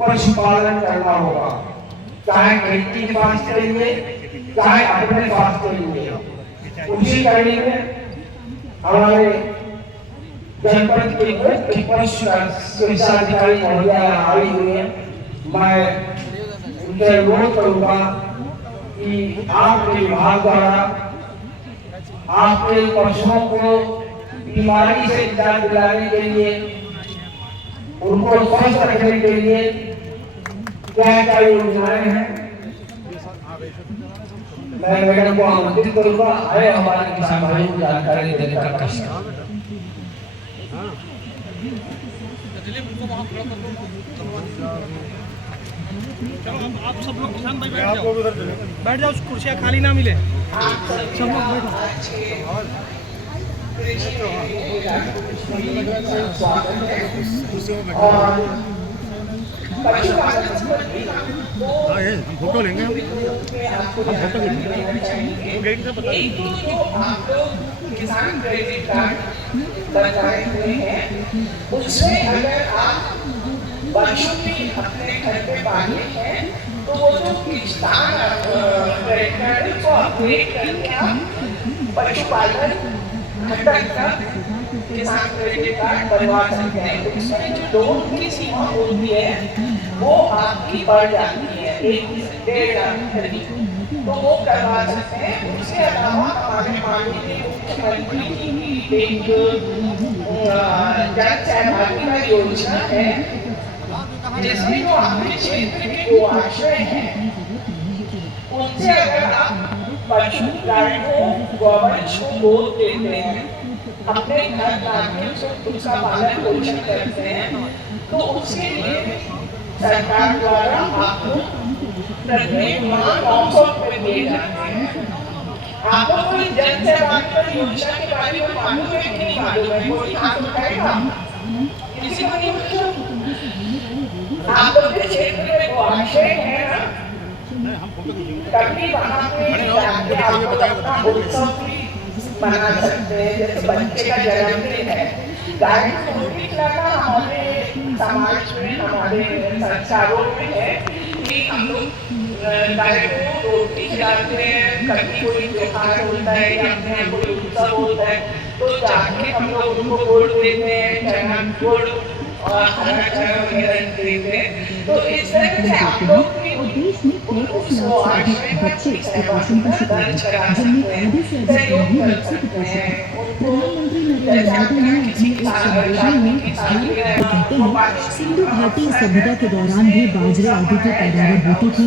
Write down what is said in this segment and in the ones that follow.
पशुपालन करना होगा, चाहे खेती के स्वास्थ्य के लिए, चाहे अपने स्वास्थ्य के लिए। उसी कड़ी में हमारे जनपद के मुख्य पशु चिकित्सा अधिकारी महोदया आई हुई है। मैं उनसे अनुरोध करूंगा कि आपके विभाग द्वारा आपके पशुओं को बीमारी से निजात दिलाने के लिए, उनको स्वस्थ रखने के लिए क्या क्या योजनाएं हैं, मैं मैडम को आमंत्रित करूंगा। आए हमारे किसान भाइयों को जानकारी देने का प्रश्न। चलो आप सब लोग किसान भाई बैठ जाओ, कुर्सियाँ खाली ना मिले, सब लोग बैठो। हम फोटो लेंगे, हम फोटो लेंगे। एक तो जो आप लोग किसान क्रेडिट कार्ड बनाए हुए हैं, उसमें अगर आप पशु भी अपने घर पे पाले हैं तो वो जो किसान क्रेडिट कार्ड को अपडेट करके आप पशुपालन घटक का किसान क्रेडिट कार्ड बनवा सकते हैं। उसमें जो लोन की सीमा होती है वो आपकी बढ़ जाती है 1.5 लाख तक, तो वो करवा सकते हैं। उसके अलावा हमारे माननीय मुख्यमंत्री जी की एक जन सहभागिता योजना है, जिसमें जो आपके क्षेत्र के जो आश्रय हैं उनसे अगर आप पशु गाय को गौवंश को गोद देते हैं, अपने घर लाके उसका पालन पोषण करते हैं, तो उसके लिए सरकार द्वारा आपको प्रत्येक माह 900 रुपये दिए जाते हैं। आपको कोई जन सहभागिता योजना के बारे में मालूम है कि नहीं मालूम है? कोई हाथ उठाएगा? किसी को नहीं मालूम? आप लोग के क्षेत्र में वो आशय है ना, कभी वहाँ पे जाके आप लोग अपना उत्सव भी मना सकते हैं। जैसे बच्चे का जन्मदिन है, गाय को रोटी खिलाना हमारे समाज में, हमारे संस्कारों में है कि हम लोग गाय को रोटी खिलाते हैं। कभी कोई त्योहार होता है या अपने कोई उत्सव होता है तो जाके हम लोग उनको गुड़ देते हैं, चना गुड़ और हरा चना वगैरह देते हैं। तो इस तरह से आप लोग भी देश में 35 लाख से अधिक बच्चे कुपोषण का शिकार हैं, जिनमें आधे से अधिक गंभीर रूप से कुपोषित हैं। प्रधानमंत्री नरेंद्र मोदी ने अपने एक संबोधन में कहते हैं, सिंधु घाटी सभ्यता के दौरान भी बाजरे आदि की पैदावार होती थी।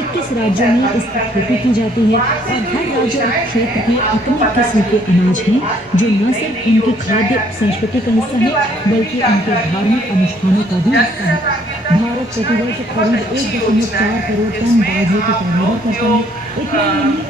21 राज्यों में इसकी खेती की जाती है और हर राज्य और क्षेत्र के अपने किस्म के अनाज हैं, जो न सिर्फ उनकी खाद्य संस्कृति का हिस्सा है बल्कि उनके धार्मिक अनुष्ठानों का भी हिस्सा है। भारत प्रतिवर्ष करीब 1.4 करोड़ टन बाजरे की पैदावार करता है। इतना ही नहीं,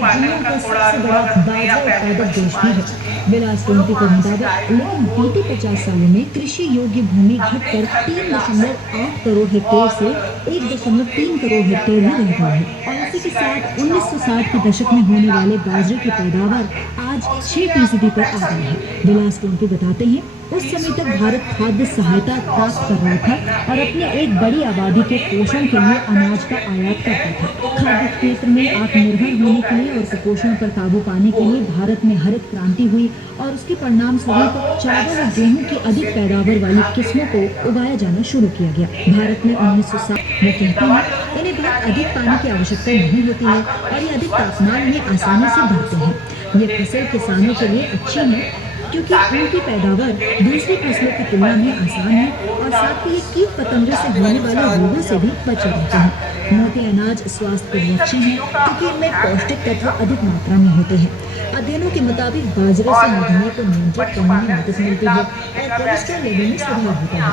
भारत दुनिया का सबसे बड़ा बाजरा उत्पादक देश भी है। बिलासपुर के मुताबिक लगभग बीते 50 सालों में कृषि योग्य भूमि घटकर 3.8 करोड़ हेक्टेयर से 1.3 करोड़ हेक्टेयर में रह गई है। और इसी के साथ 1960 के दशक में होने वाले बाजरे की पैदावार आज 6% पर आ गई है। बिलासपुर बताते हैं, उस समय तक भारत खाद्य सहायता प्राप्त कर रहा था और अपने एक बड़ी आबादी के पोषण के लिए अनाज का आयात करता था। खाद्य क्षेत्र में आत्मनिर्भर होने के लिए और कुपोषण पर काबू पाने के लिए भारत में हरित क्रांति हुई और उसके परिणाम स्वरूप चावल और गेहूं की अधिक पैदावार वाली किस्मों को उगाया जाना शुरू किया गया। भारत में 1960 में कहते हैं, इन्हें बहुत अधिक पानी की आवश्यकता नहीं होती है और ये अधिक तापमान में आसानी से बढ़ते हैं। ये फसल किसानों के लिए अच्छी है क्योंकि उनकी पैदावार दूसरी फसलों की तुलना में आसान है और साथ ही कीट पतंगों से होने वाले रोगों से भी बचे रहते हैं। मोटे अनाज स्वास्थ्य के लिए अच्छे हैं क्योंकि इनमें पौष्टिक तत्व अधिक मात्रा में होते हैं। अध्ययनों के मुताबिक बाजरे से मधुमेह को नियंत्रित करने में मदद मिलती है और कोलेस्ट्रॉल लेवल में सुधार होता है।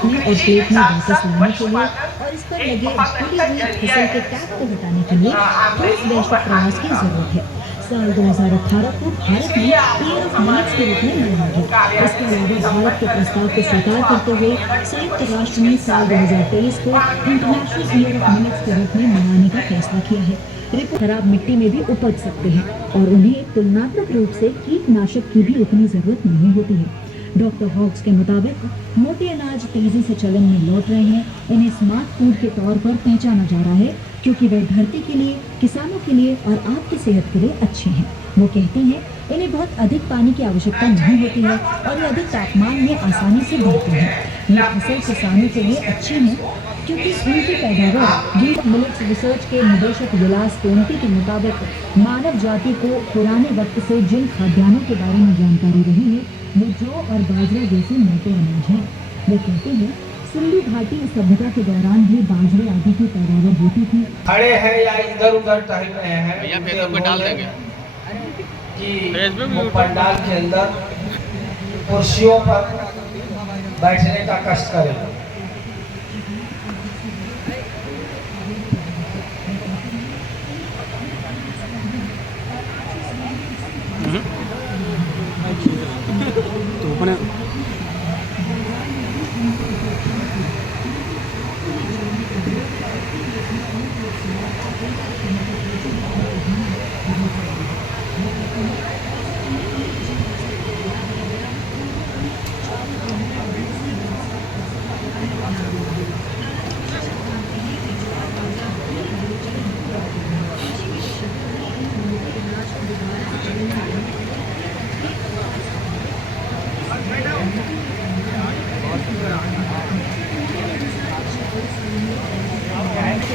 और पेट में वापस लाने के लिए और इस पर लगे खुली हुई फसल के टैग को हटाने के लिए ठोस वैश्विक प्रयास की जरूरत है। साल 2018 को भारत में ईयर ऑफ मिलेट्स के रूप में मनाया गया। इसके अलावा भारत के प्रस्ताव को स्वीकार करते हुए संयुक्त राष्ट्र ने साल 2023 को इंटरनेशनल ईयर ऑफ मिलेट्स के रूप में मनाने का फैसला किया है। खराब मिट्टी में भी उपज सकते हैं और उन्हें तुलनात्मक रूप से कीटनाशक की भी उतनी जरूरत नहीं होती है। डॉक्टर हॉक्स के मुताबिक मोटे अनाज तेजी से चलन में लौट रहे हैं। इन्हें स्मार्ट फूड के तौर पर पहचाना जा रहा है क्योंकि वे धरती के लिए, किसानों के लिए और आपकी सेहत के लिए अच्छे हैं। वो कहते हैं इन्हें बहुत अधिक पानी की आवश्यकता नहीं होती है और ये अधिक तापमान में आसानी से बढ़ते हैं। ये फसल किसानों के लिए अच्छे हैं क्योंकि इनकी पैदावार मिलेट्स रिसर्च के निदेशक विलास कोंटी के मुताबिक मानव जाति को पुराने वक्त से जिन खाद्यान्नों के बारे में जानकारी रही है वो जौ और बाजरा जैसे मोटे अनाज हैं। वे कहते हैं सिंधु घाटी सभ्यता के दौरान भी बाजरे आदि की पैदावार होती थी। खड़े हैं या इधर उधर टहल रहे हैं भैया फेसबुक पे डाल देंगे कि वो पंडाल के अंदर कुर्सियों पर बैठने का कष्ट करें। तो अपने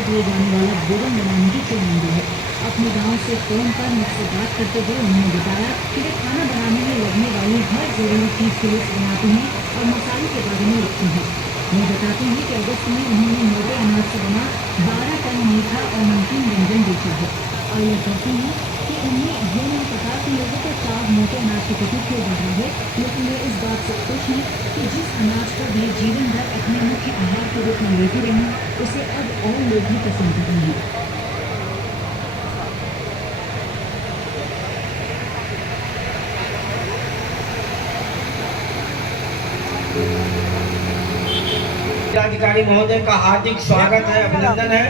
दिए जाने वाला भोजन बनाने की मंदिर है। अपने गांव से फोन पर मुझसे बात करते हुए उन्होंने बताया कि वे खाना बनाने में लगने वाली हर जरूरी चीज की लिस्ट बनाते हैं और मसाले के बारे में लिखते हैं। वे बताते हैं कि अगस्त में उन्होंने मोटे अनाज से बना 12 टन मीठा और नमकीन व्यंजन बेचा है और ये कहते हैं कि उन्हें ये नहीं पता कि लोगों का चाव मोटे अनाज के प्रति क्यों बढ़ रहा है, लेकिन वे इस बात से खुश हैं कि जिस अनाज को वे जीवन भर अपने मुख्य आहार के रूप में लेते रहे उसे अब और लोग भी पसंद कर रहे हैं। जिलाधिकारी महोदय का हार्दिक स्वागत है, अभिनंदन है।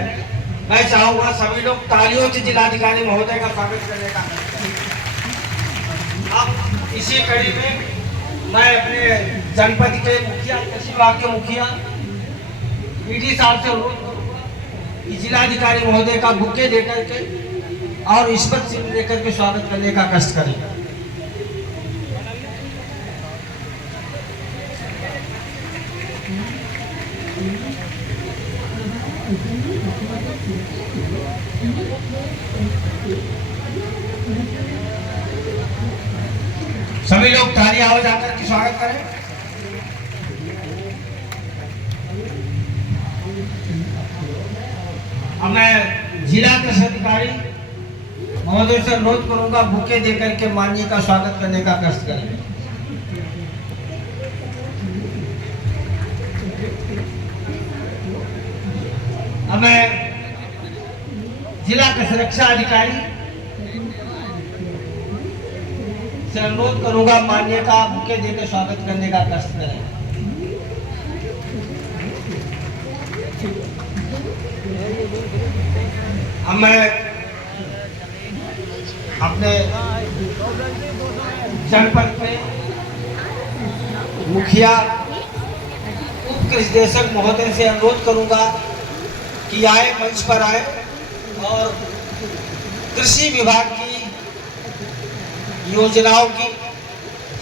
मैं चाहूंगा सभी लोग तालियों से जिलाधिकारी महोदय का स्वागत करने का। अब इसी कड़ी में मैं अपने जनपद के मुखिया, कृषि विभाग के मुखिया ईडी साहब से अनुरोध करूंगा कि जिलाधिकारी महोदय का बुके देकर के और रिश्वत सिंह लेकर के स्वागत करने का कष्ट करें। सभी लोग ताली आवाज आकर के स्वागत करें। अब मैं जिला कृषि अधिकारी महोदय से अनुरोध करूंगा बुके देकर के माननीय का स्वागत करने का कष्ट करें। अब मैं जिला सुरक्षा अधिकारी से अनुरोध करूंगा माननीय का बुके देकर स्वागत करने का कष्ट करें। अब मैं अपने जनपद के मुखिया उप कृषि निदेशक महोदय से अनुरोध करूंगा कि आए, मंच पर आए और कृषि विभाग की योजनाओं की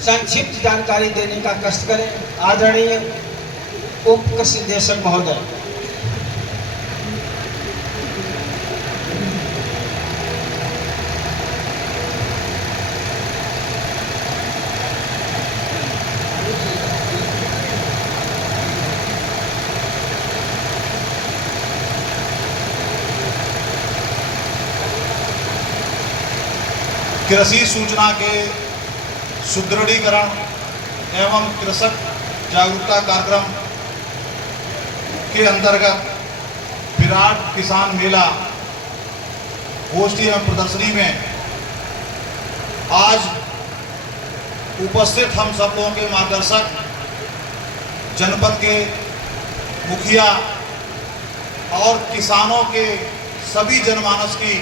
संक्षिप्त जानकारी देने का कष्ट करें। आदरणीय उप कृषि निदेशक महोदय। कृषि सूचना के सुदृढ़ीकरण एवं कृषक जागरूकता कार्यक्रम के अंतर्गत विराट किसान मेला गोष्ठी एवं प्रदर्शनी में आज उपस्थित हम सब लोगों के मार्गदर्शक जनपद के मुखिया और किसानों के सभी जनमानस की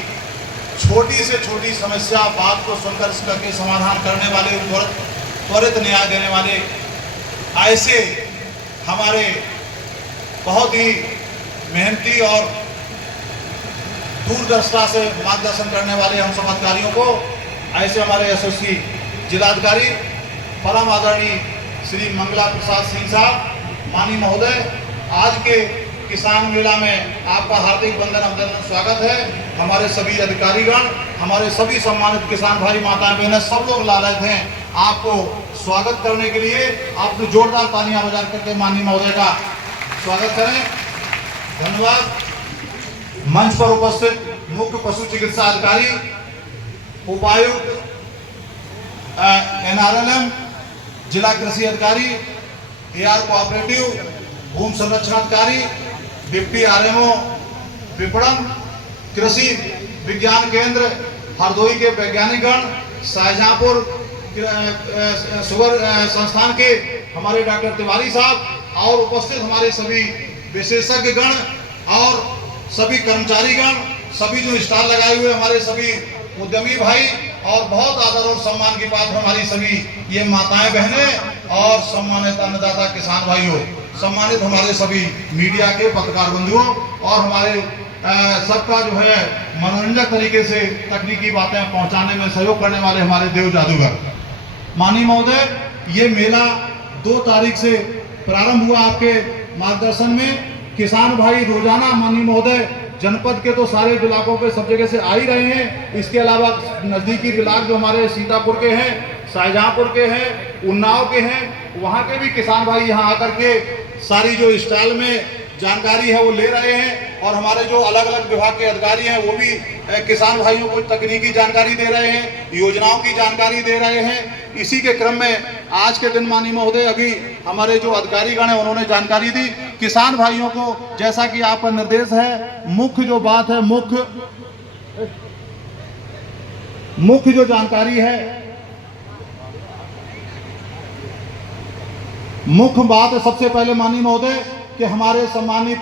छोटी से छोटी समस्या बात को सुनकर इसका के समाधान करने वाले, त्वरित न्याय देने वाले ऐसे हमारे बहुत ही मेहनती और दूरदर्शिता से मार्गदर्शन करने वाले हम सब अधिकारियों को, ऐसे हमारे यशस्वी जिलाधिकारी परम आदरणीय श्री मंगला प्रसाद सिंह साहब माननीय महोदय, आज के किसान मेला में आपका हार्दिक वंदन अभिनंदन स्वागत है। हमारे सभी अधिकारीगण, हमारे सभी सम्मानित किसान भाई माताएं बहनें सब लोग लालच हैं आपको स्वागत करने के लिए। आप तो जोरदार तालियां बजा करके माननीय महोदय का स्वागत करें। धन्यवाद। मंच पर उपस्थित मुख्य पशु चिकित्सा अधिकारी, उपायुक्त NRLM, जिला कृषि अधिकारी, AR कोऑपरेटिव, भूमि संरक्षण अधिकारी, डिप्टी RMO विपणन, कृषि विज्ञान केंद्र हरदोई के वैज्ञानिकगण, शाहजहांपुर शुगर संस्थान के हमारे डॉक्टर तिवारी साहब और उपस्थित हमारे सभी विशेषज्ञगण और सभी कर्मचारीगण, सभी जो स्टॉल लगाए हुए हमारे सभी उद्यमी भाई और बहुत आदर और सम्मान की बात हमारी सभी ये माताएं बहनें और सम्मानित अन्नदाता किसान भाइयों, सम्मानित हमारे सभी मीडिया के पत्रकार बंधुओं और हमारे सबका जो है मनोरंजक तरीके से तकनीकी बातें पहुंचाने में सहयोग करने वाले हमारे देव जादूगर। माननीय महोदय, ये मेला 2 तारीख से प्रारंभ हुआ आपके मार्गदर्शन में। किसान भाई रोजाना माननीय महोदय जनपद के तो सारे ब्लॉकों पे सब जगह से आ ही रहे हैं। इसके अलावा नज़दीकी ब्लॉक जो हमारे सीतापुर के हैं, शाहजहांपुर के हैं, उन्नाव के हैं, वहाँ के भी किसान भाई यहाँ आकर के सारी जो स्टॉल में जानकारी है वो ले रहे हैं और हमारे जो अलग अलग विभाग के अधिकारी हैं वो भी किसान भाइयों को तकनीकी जानकारी दे रहे हैं, योजनाओं की जानकारी दे रहे हैं। इसी के क्रम में आज के दिन माननीय महोदय अभी हमारे जो अधिकारीगण हैं उन्होंने जानकारी दी किसान भाइयों को। जैसा कि आपका निर्देश है, मुख्य जो बात है, मुख्य जो जानकारी है, मुख्य बात है सबसे पहले माननीय महोदय कि हमारे माननीय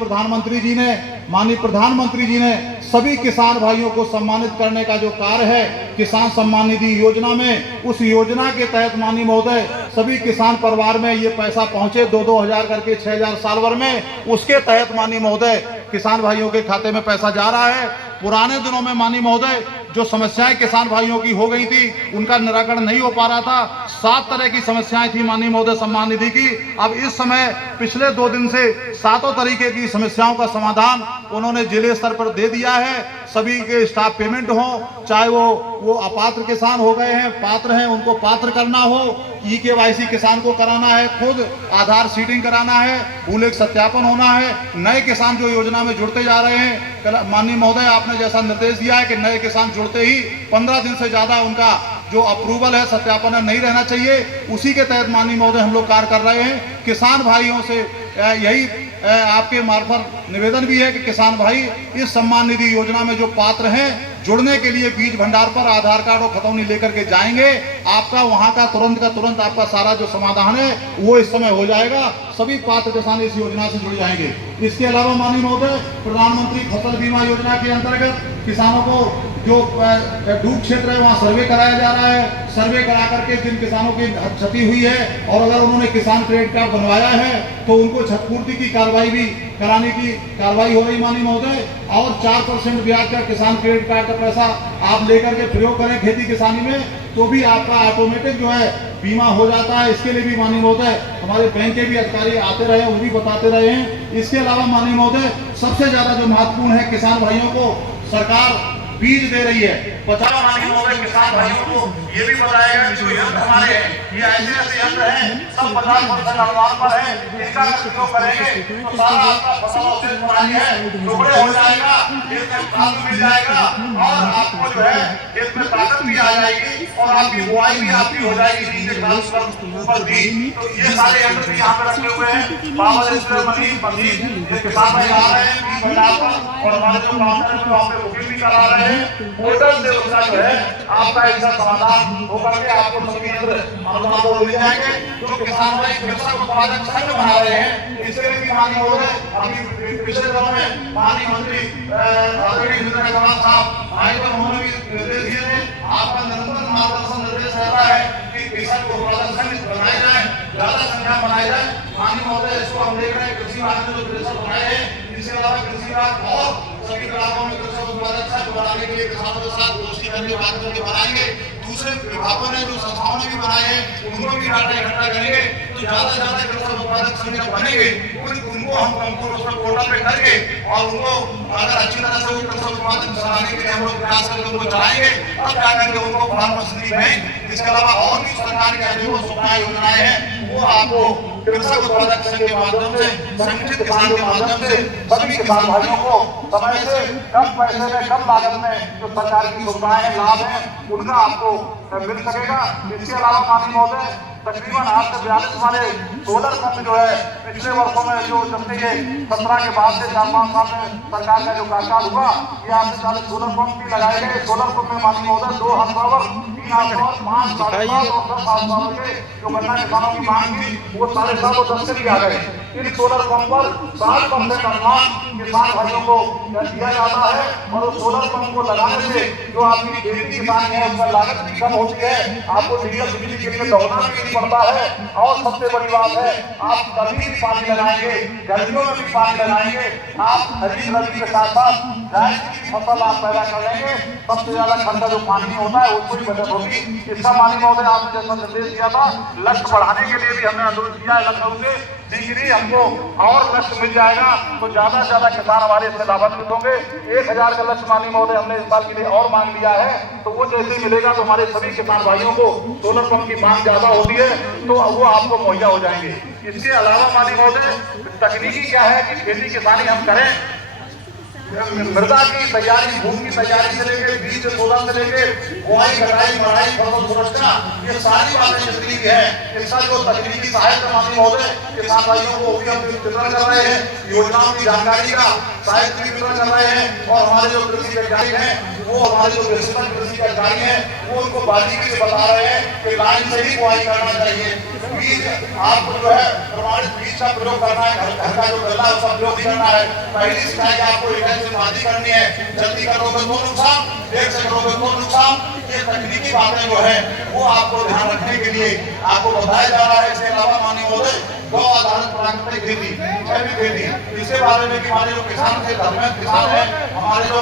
प्रधानमंत्री जी ने सभी किसान भाइयों को सम्मानित करने का जो कार्य है किसान सम्मान निधि योजना में, उस योजना के तहत माननीय महोदय सभी किसान परिवार में ये पैसा पहुंचे 2-2 हजार करके 6 हजार साल भर में। उसके तहत माननीय महोदय किसान भाइयों के खाते में पैसा जा रहा है। पुराने दिनों में माननीय महोदय जो समस्याएं किसान भाइयों की हो गई थी उनका निराकरण नहीं हो पा रहा था। 7 तरह की समस्याएं थी माननीय महोदय सम्मान निधि की। अब इस समय पिछले 2 दिन से 7 तरीके की समस्याओं का समाधान उन्होंने जिले स्तर पर दे दिया है। सभी के स्टाफ पेमेंट हो, चाहे वो अपात्र किसान हो गए हैं, पात्र हैं, उनको पात्र करना हो, EKYC किसान को कराना है, खुद आधार सीडिंग कराना है, भूलेख सत्यापन होना है। नए किसान जो योजना में जुड़ते जा रहे हैं, माननीय महोदय आपने जैसा निर्देश दिया है कि नए किसान जुड़ते ही 15 दिन से ज्यादा उनका जो अप्रूवल है, सत्यापन है, नहीं रहना चाहिए। उसी के तहत माननीय महोदय हम लोग कार्य कर रहे हैं। किसान भाइयों से यही आपके मार्फत निवेदन भी है कि किसान भाई इस सम्मान निधि योजना में जो पात्र हैं जुड़ने के लिए बीज भंडार पर आधार कार्ड और खतौनी लेकर के जाएंगे। आपका वहां का तुरंत आपका सारा जो समाधान है वो इस समय हो जाएगा। सभी पात्र किसान इस योजना से जुड़ जाएंगे। इसके अलावा माननीय महोदय प्रधानमंत्री फसल बीमा योजना के अंतर्गत किसानों को जो डूब क्षेत्र है वहाँ सर्वे कराया जा रहा है। सर्वे करा करके जिन किसानों की क्षति हुई है और अगर उन्होंने किसान क्रेडिट कार्ड बनवाया है तो उनको क्षतिपूर्ति की कार्रवाई भी कराने की कार्रवाई हो रही माननीय महोदय। और 4% ब्याज का किसान क्रेडिट कार्ड का पैसा आप लेकर के प्रयोग करें खेती किसानी में तो भी आपका ऑटोमेटिक जो है बीमा हो जाता है। इसके लिए भी माननीय महोदय हमारे बैंक के भी अधिकारी आते रहे, वो भी बताते रहे हैं। इसके अलावा माननीय महोदय सबसे ज्यादा जो महत्वपूर्ण है, किसान भाइयों को सरकार बीज दे रही है। 50 माननीय महोदय किसान भाइयों को ये भी बताया गया जो यंत्र हमारे हैं ये ऐसे यंत्र हैं, सब 50% अनुदान पर है। इसका उपयोग करेंगे तो सारा आपका फसल अवशेष बनाई है टुकड़े हो जाएगा, इसमें खाद मिल जाएगा और आपको जो है इसमें ताकत भी आ जाएगी और आपकी बुआई भी आपकी हो जाएगी नीचे घास पर ऊपर भी। तो ये सारे यंत्र भी यहाँ पे रखे हुए हैं। पावर स्प्रे मशीन ये किसान भाई आ रहे हैं बीज भंडार पर और हमारे जो काउंटर है वहाँ पे बुकिंग भी करा रहे हैं। पोर्टल से उसका जो है आपका ऐसा समाधान होकर के आपको सभी यंत्र अनुदान को मिल जाएंगे। जो किसान भाई कृषक उत्पादक संघ बना रहे हैं इसके लिए भी माननीय महोदय अभी पिछले दिनों में माननीय मंत्री आदरणीय इंद्र कुमार साहब आए तो उन्होंने भी निर्देश दिए थे। आपका निरंतर मार्गदर्शन निर्देश रहता है कि कृषक उत्पादक संघ बनाए जाए। ज्यादा संख्या में बनाया जाए। माननीय महोदय, इसको हम देख रहे हैं कृषि विभाग ने जो कृषक बनाए हैं, इसके अलावा कृषि विभाग और सभी इलाकों में कृषक उत्पादक संघ बनाने के लिए किसानों के साथ गोष्ठी करके बात करके बनाएंगे। दूसरे विभागों ने जो संस्थाओं ने भी बनाए हैं उनको भी डाटा इकट्ठा करेंगे, तो ज्यादा से ज्यादा कृषक उत्पादक संघ जब बनेंगे उनको हम कंप्यूटर पोर्टल पे करके और उनको अगर अच्छी तरह से वो कृषक उत्पादक चलाने के लिए हम लोग प्रयास करके उनको चलाएंगे, तब जा करके उनको फार्मर मशीनरी बैंक, इसके अलावा और भी सरकार के जो सुविधाएं योजनाएं हैं वो आपको कृषक उत्पादक संघ के माध्यम से, संगठित किसान के माध्यम से सभी किसान भाइयों को समय से कम पैसे में कम लागत में जो सरकार की सुविधाएं हैं, लाभ है, उनका आपको मिल सकेगा। इसके अलावा माननीय महोदय, तकरीबन 842 वाले सोलर पंप जो है पिछले वर्षों में जो जब से ये 17 के बाद से 4-5 साल में सरकार का जो कार्यकाल हुआ, ये आपके सारे सोलर पंप भी लगाए गए। सोलर पंप में माननीय महोदय 2 हाथ पावर, 3 हाथ पावर, 5 हाथ पावर और 10 हाथ पावर के जो गन्ना किसानों की मांग थी वो 7.5 भी आ गए। इन सोलर पंप पर 7% अनुदान किसान भाइयों को दिया जाता है और उस सोलर पंप को लगाने से जो आपकी खेती किसानी है उसका लागत भी कम होती है, आपको डीजल बिजली के लिए दौड़ना भी नहीं पड़ता है। और सबसे बड़ी बात है, आप कभी भी पानी लगाएंगे, गर्मियों में भी पानी लगाएंगे, आप खरीफ रबी के साथ साथ जायद की फसल आप पैदा कर लेंगे, सबसे ज्यादा खर्चा जो पानी होता है उसको भी बचत होगी। इसका माननीय महोदय आपने जैसा निर्देश दिया था, लक्ष्य बढ़ाने के लिए भी हमने अनुरोध किया है लखनऊ से, डिग्री हमको और लक्ष्य मिल जाएगा तो ज्यादा से ज्यादा किसान हमारे इससे लाभान्वित होंगे। 1000 का लक्ष्य माननीय महोदय हमने इस साल के लिए और मांग लिया है, तो वो जैसे ही मिलेगा तो हमारे सभी किसान भाइयों को सोलर पंप की मांग ज्यादा होती है तो वो आपको मुहैया हो जाएंगे। इसके अलावा माननीय महोदय, तकनीकी क्या है कि खेती किसानी हम करें, मृदा की तैयारी, भूमि की तैयारी से लेकर बीज शोधन से लेकर बुआई, कटाई, बढ़ाई, फसल सुरक्षा, ये सारी बातें तकनीकी है। इसका जो तकनीकी सहायता माननीय महोदय किसान भाइयों को भी हम वितरण कर रहे हैं, योजनाओं की जानकारी का साहित्य भी वितरण कर रहे हैं और हमारे जो कृषि वैज्ञानिक हैं वो हमारे जो कृषि अधिकारी हैं वो उनको बारीकी से बता रहे हैं कि लाइन से ही बुआई करना चाहिए। बीज आपको जो है प्रमाणित बीज का प्रयोग करना है, घर का जो गल्ला है उसका प्रयोग करना है। पहली सिंचाई आपको से मादी करनी है, जल्दी करोगे तो नुकसान, देर से करोगे तो नुकसान। ये तकनीकी बातें जो है वो आपको ध्यान रखने के लिए आपको बताया जा रहा है। इसके अलावा माननीय महोदय, गौ आधारित प्राकृतिक खेती, जैविक खेती, इसके बारे में भी हमारे जो किसान थे, धर्मेंद्र किसान है, हमारे जो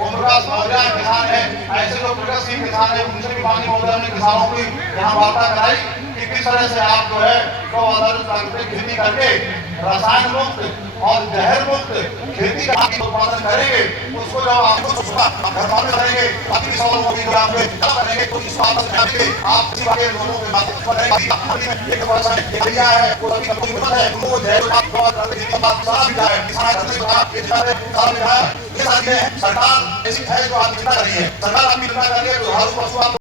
ओमप्रकाश मौर्य किसान है, ऐसे जो प्रगतिशील किसान है, उनसे भी माननीय महोदय ने किसानों की यहाँ वार्ता कराई कि किस तरह से आप जो है गौ आधारित प्राकृतिक खेती करके रसायन मुक्त और जहर मुक्त खेती का उत्पादन करेंगे, उसको जब आपको घर में करेंगे, बाकी किसानों को भी आप करेंगे तो इस बात से आप किसी बात लोगों के बात करेंगे। एक वर्ष एरिया है वो अभी कंपनी है, वो जहर सारा भी है, किसान करते हैं, सारा भी है। ये सारी सरकार ऐसी है जो आप चिंता कर रही है, सरकार आपकी चिंता कर रही है, तो हर पशु आप